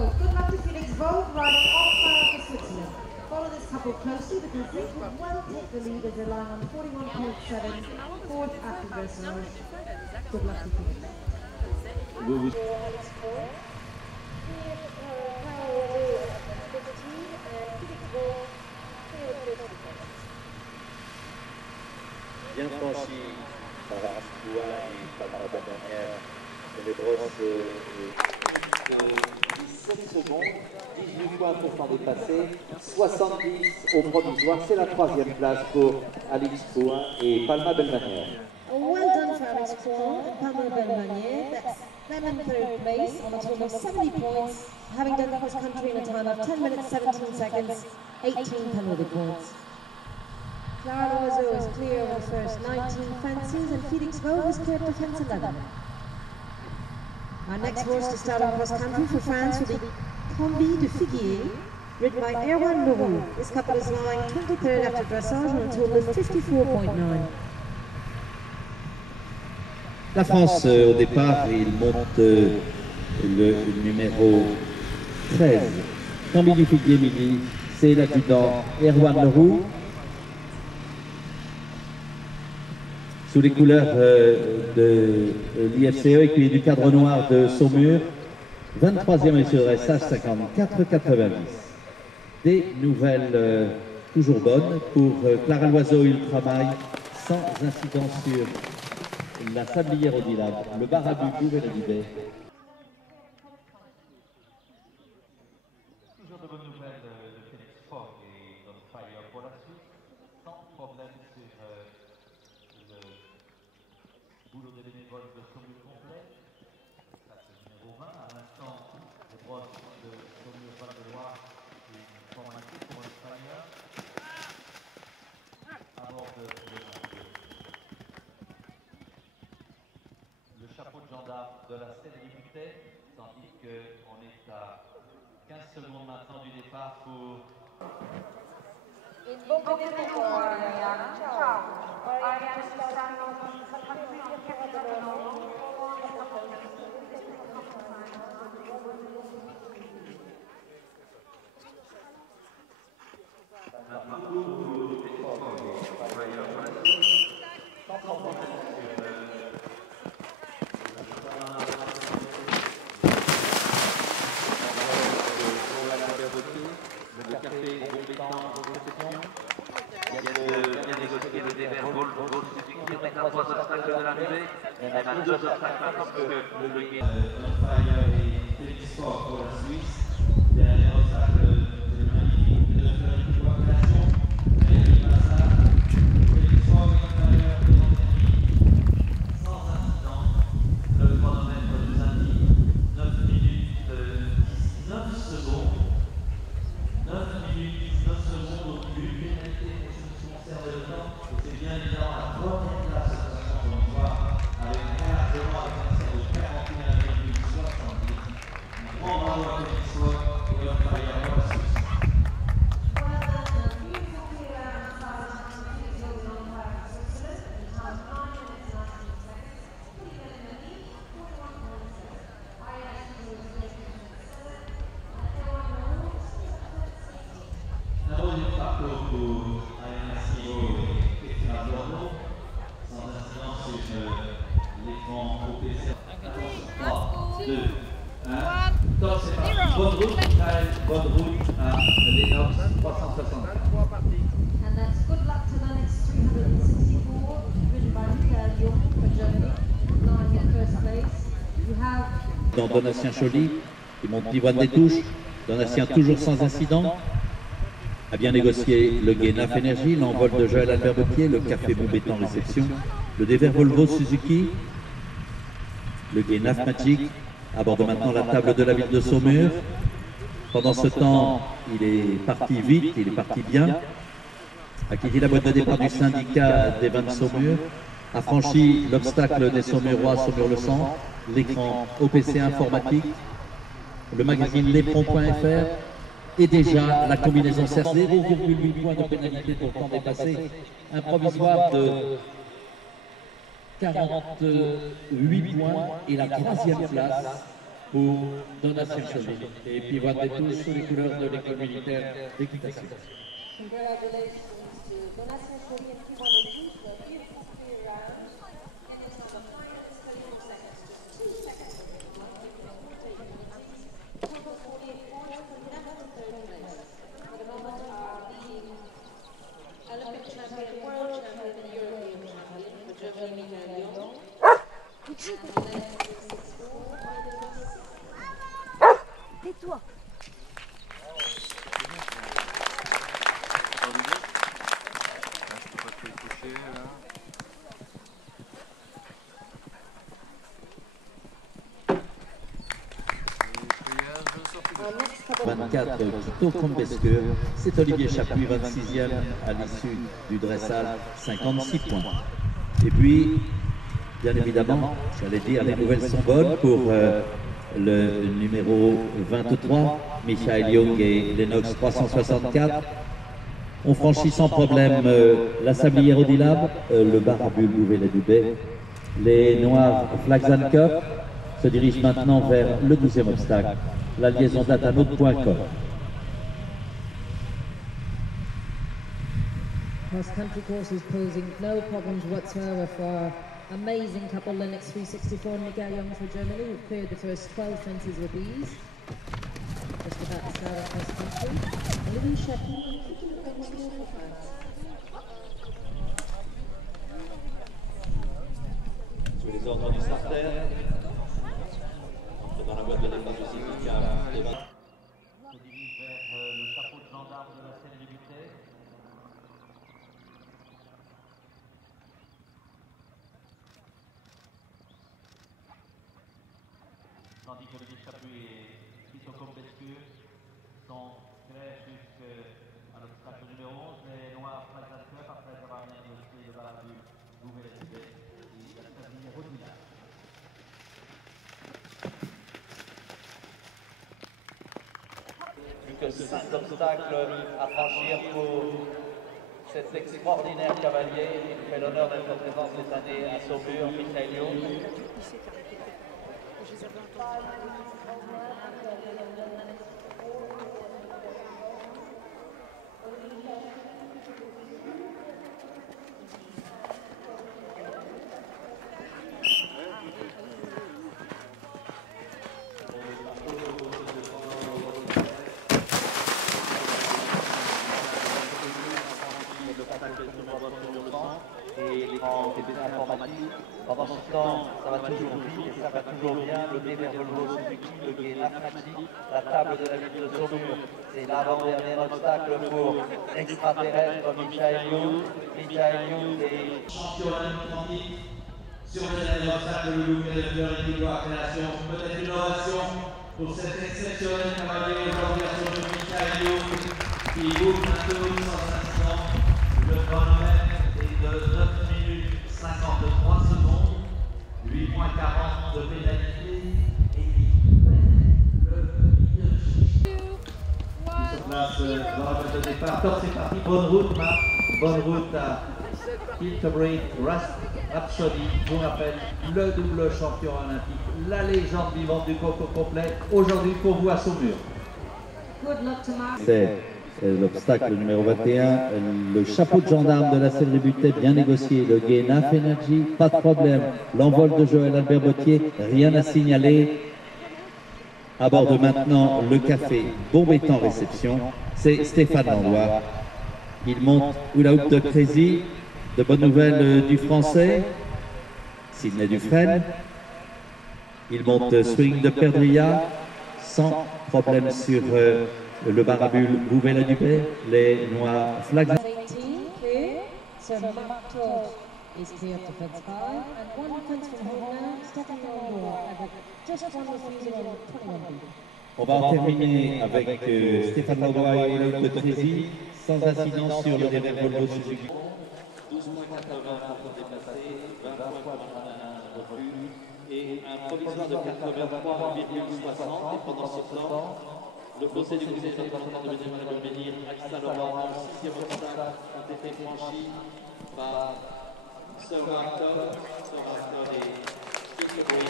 So good luck to Felix Vogt riding off for Switzerland. Follow this couple closely because they could well take the lead as they're lying on 41.7, fourth after dressage. Good luck to Felix. Bien franchi par Aspoua et Palma Bernanière. Les brosses de 17 secondes, 18 points pour s'en dépasser, 70 au provisoire. C'est la troisième place pour Alix Pouin et Palma Bernanière. Well done for Alix Pouin and Palma Bernanière. That's them in third place on a total of 70 points, having done cross country in a time of 10 minutes 17 seconds, 18 penalty points. Clara Loiseau is clear of the first 19 fences and Felix Vogt is clear of the fence 11. Our next horse to start on cross country for France will be Combi de Figuier, ridden by Erwan Leroux. This couple is lying 23rd after dressage on a total of 54.9. La France au départ, il monte le numéro 13. Combi du Figuier Midi, c'est l'adjudant Erwan Leroux. Sous les couleurs de l'IFCE, écuyer du cadre noir de Saumur, 23e et sur dressage 54,90. Des nouvelles toujours bonnes pour Clara Loiseau Ultramail, sans incident sur la sablière au Dilab, le Barabugou et le Libé. Toujours de bonnes nouvelles de Félix Fogg et Don Fire pour la suite, sans problème sur le boulot des bénévoles de Saumur complet. Ça c'est le numéro 20. À l'instant, les brosses de Saumur Val-de-Loire, une formalité pour l'Espagnol. À bord de le chapeau de gendarme de la Stèle du Butet, tandis qu'on est à 15 secondes maintenant du départ pour... In bocca del lupo, Ariana. Ciao. Ariana ci stanno le café compétent de réception. Il y a bien négocié le dévers Volvo Suzuki avec un trois obstacles de l'arrivée. Il y a deux obstacles parce que le guet. Fire et Félix Fogg pour la Suisse. Dernier obstacle de magnifique de la création. Et il passe à Félix Fogg à l'intérieur des entraînements sans incident. Le chronomètre nous indique 9 minutes 19 secondes. 9 minutes 19 secondes au plus pénalité pour ce qui concerne le temps. C'est bien évidemment la première place de la provisoire avec largement avec un score de 41,70. Un grand bravo à Félix Fogg et leur carrière pour la Suisse. Parcours pour Ariana Siro et Petra Bordeaux, sans incident sur l'écran OPC. 3, 2, 1, top, c'est parti. Bonne route à l'Enox 360. And that's good luck to the next 364, ridden by Michael Jung for Germany, lying in first place. You have... Dans Donatien Choly, qui monte Livoine des touches. Donatien toujours sans incident. A bien négocié le guet Naf Énergie, l'envol de Joël Albert Bottier, le café Bombétan réception, le dévers Volvo Suzuki, le guet Naf Magic, aborde maintenant la table de la ville de Saumur. Pendant ce temps, il est parti vite, il est parti bien, a quitté la boîte de départ du syndicat des vins de Saumur, a franchi l'obstacle des Saumurois, Saumur-le-Centre, l'écran OPC informatique, le magazine Lespron.fr, et déjà la combinaison cercle 0,8 points de pénalité pour temps dépassé, un provisoire de 48 points et la troisième place pour Donatien Chaudy. Et pivoine des touches sous les couleurs de l'école militaire d'équitation. Congratulations to Donatien Chaudy and Pivot des Touches for a beautiful three rounds. And it's on the finals 34 seconds, just 2 seconds total 48 points, coming up in third place. For the moment are the Olympic champion, world champion, and European champion for Germany, Michael Lyon. Tais-toi. « 24, Quito Combescure, c'est Olivier Chapuis, 26e à l'issue du dressage, 56 points. Et puis, bien évidemment, j'allais dire, les nouvelles sont bonnes pour le numéro 23, Michael Young et Lennox 364. On franchit sans problème la sablière Audilab, le Barabul Bouvet-la-Dubé. Les Noirs Flags Cup se dirigent maintenant vers le 12e obstacle. La liaison date à notre.com. Cross-country courses posing no problems whatsoever for our amazing couple, Lennox 364 and Michael Young for Germany, who cleared the first 12 fences with ease. Just about to start on cross-country. Olivier Chapuis, for France. Sous les ordres du starter, dans la boîte de départ du cycle, se dirige vers le chapeau de gendarme de la Seine-Liberté. Tandis que Olivier Chapuis et Quito Combescure sont clairs jusqu'à l'obstacle numéro 11. Les Noirs Flags Cup, après avoir bien négocié le Barabul Bouvet-la-Dubé et la sablière Audilab. Plus que 5 obstacles à franchir pour cet extraordinaire cavalier qui fait l'honneur d'être présent cette année à Saumur, Michael Young. Et l'écran TBC informatique. Pendant ce temps, ça va toujours vite et ça va toujours bien. Le DBR Volvo Suzuki, le Guéna Fnatic, la table de la ville de Saumur. C'est l'avant-dernier obstacle pour extraterrestre Michael Young. Michael Young est champion olympique sur le dernier obstacle de Loulou et de Fleury-Pigois Création. Peut-être une ovation pour cet exceptionnel cavalier aujourd'hui à Saumur, Michael Young, qui boucle un tour sans incident. Le chronomètre est de 9 minutes 53 secondes, 8,40 de pénalité et il prennent le leadership. Qui se place dans la boîte de départ. Top, c'est parti, bonne route, Marc. Bonne route à Kiltebreed Rhapsody. Je vous rappelle, le double champion olympique, la légende vivante du coco complet, aujourd'hui pour vous à Saumur. C'est l'obstacle numéro 21, le chapeau de gendarme de la Seine-Liberté, bien négocié, le Guéna Energy, pas de problème. L'envol de Joël Albert Bottier, rien à signaler. Aborde maintenant le café Bombétan Réception, c'est Stéphane Landois. Il monte Hula Hoop de Crazy, de bonnes nouvelles du français, Sidney Dufresne. Il monte Swing de Perdria, sans problème sur le Barabul Bouvet-la-Dubé, les Noirs Flags. 18 clear, so Mark Todd is clear up to fence 5, and one fence from home now, Stephanie Landois, avec just one refusal on 21B. On va en terminer avec Stéphane Landois et Hula Hoop de Crazy, sans incident sur le DBR Volvo Suzuki. 12,80 pour déplacer, 20 points pour un refus et un provisoire de 83,60. Et pendant ce temps, le fossé du conseil départemental de Bénédire, Axel Laurent, 6e obstacle, ont été franchis par Sir Arthur et Kiltebreed.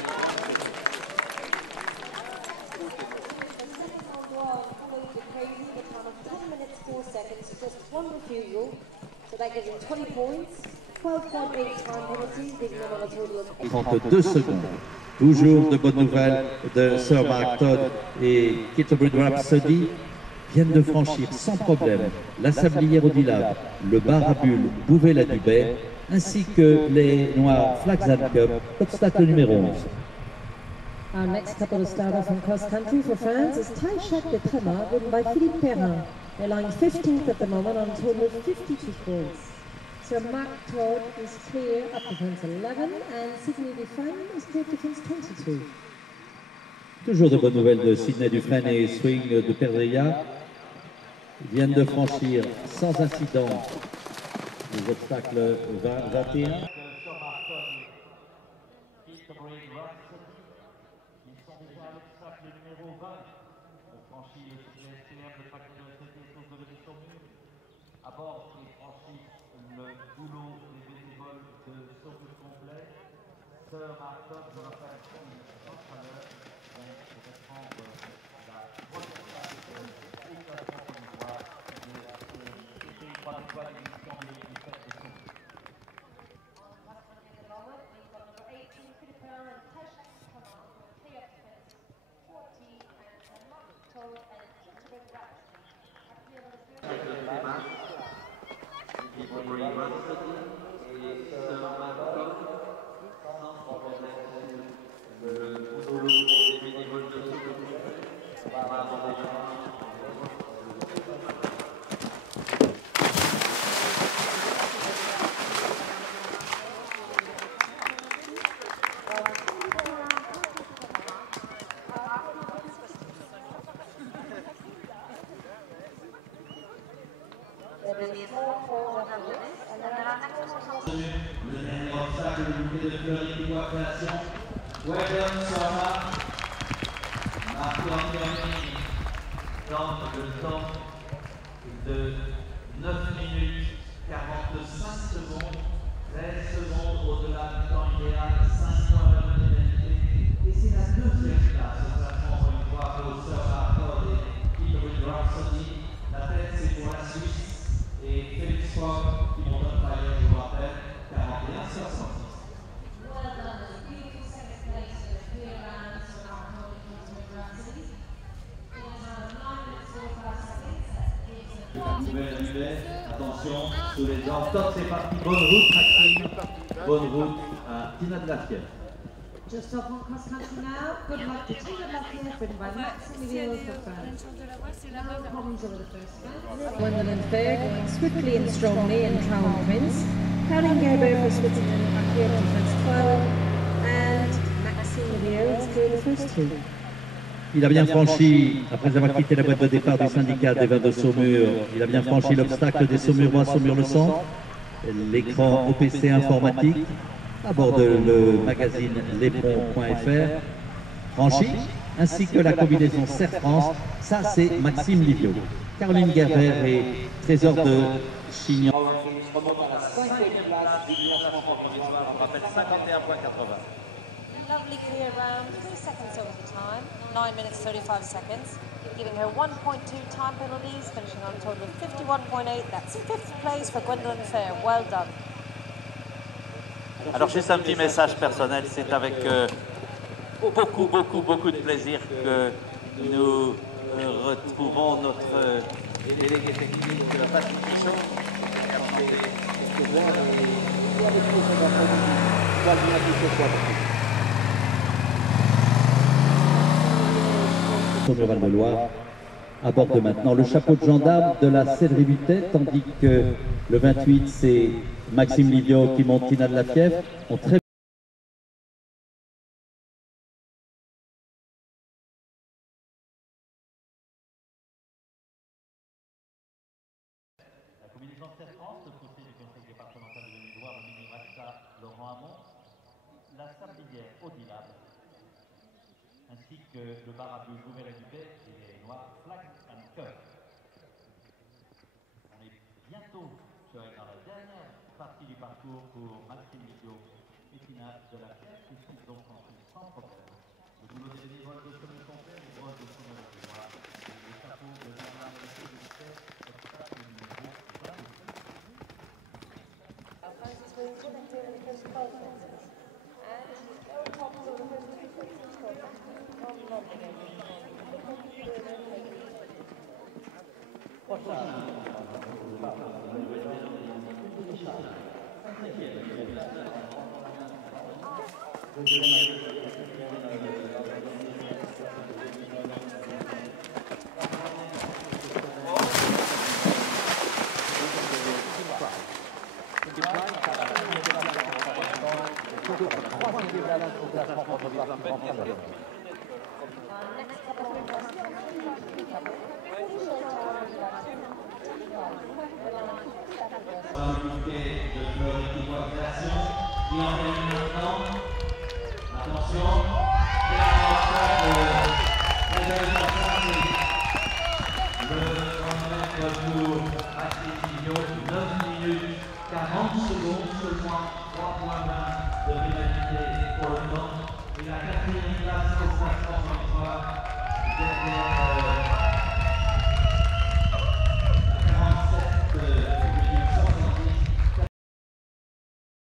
second endroit followed the crazy with a time of 10 minutes 4 seconds, just one refusal. So that gives him 20 points, 12.8 time penalties, leaving him on a total of 32 secondes. Toujours de bonnes nouvelles de Sir Mark Todd et Canterbury Rhapsody viennent de franchir sans problème la Sablière Audilab, le bar à bulles Bouvet-la-Dubé, ainsi que les Noirs Flags and Cup, obstacle numéro 11. Our next couple to start off in cross country for France is Taïchat de Tréma, ridden by Philippe Perrin. They're lying 15th at the moment on a total of 52 points. Sir Mark Todd is clear up to fence 11 and Sydney Dufresne is clear to fence 22. Toujours de bonnes nouvelles de Sydney Dufresne et Swing de Perdria. Ils viennent de franchir sans incident les obstacles 20-21. À bord, ils franchissent le boulot des bénévoles de sauvetage complet. Sir Mark Todd, je rappelle, tout à l'heure, donc pour prendre la première place au classement provisoire de ces 3 étoiles d'édition 2017 des sauveteurs. Le dernier obstacle du bouquet de fleurs Liquidois Création. Welcome, Sora. Marc-Anthony tente le temps de 9 minutes 45 secondes, 13 secondes au-delà du temps idéal, 5 points de pénalité. Et c'est la deuxième place au classement pour une fois pour Sora Todd et Canterbury Rhapsody. La tête, c'est pour la Suisse et Félix Fogg qui monte un tailleur, je vous rappelle, 41-66. Attention, sous les jambes, top, c'est parti, bonne route Maxime, bonne route à Tina de la Fièvre. Just off on cross country now. Good luck to Tina de la Fièvre, ridden by Maximiliano for France. No problems over the first fence. Gwendolyn Fair going swiftly and strongly in Crown Prince. Caroline Gerber for Switzerland are clear to fence 12 and Maximiliano is clear the first two. Il a bien franchi, après avoir quitté la boîte de départ du syndicat des vins de Saumur, il a bien franchi l'obstacle des Saumurois Saumur-le-Centre, l'écran OPC informatique, à bord de le magazine lesponts.fr, franchi, ainsi que la combinaison Serre France, ça c'est Maxime Livio. Caroline Gerber et Trésor de Chignon. Remonte à la 5e place du classement provisoire, on rappelle 51,80. lovely clear round, 3 seconds over the time, 9 minutes 35 seconds, giving her 1.2 time penalties, finishing on a total of 51.8. That's 5th place for Gwendolyn Fair. Well done. Alors juste un petit message personnel, c'est avec beaucoup de plaisir que nous retrouvons notre délégué technique Patrick Pichon. Saumural de Loire aborde maintenant le chapeau de gendarme de la Cédrie Butet, tandis que le 28 c'est Maxime Livio qui monte Tina de la Fièvre. La combinaison Serre France, le conseil du conseil départemental de Maine-et-Loire, le mini-Maxa Laurent Hamon, la Sablière Audilab, ainsi que le bar à bulles Bouvet-la-Dubé et les Noirs Flags and Cup. On est bientôt dans la dernière partie du parcours pour Maxime Livio et Tina de la Fièvre, qui sont donc en sans problème. Le boulot des bénévoles de Saumur complet, les grosses Il a 4e place au classement 33.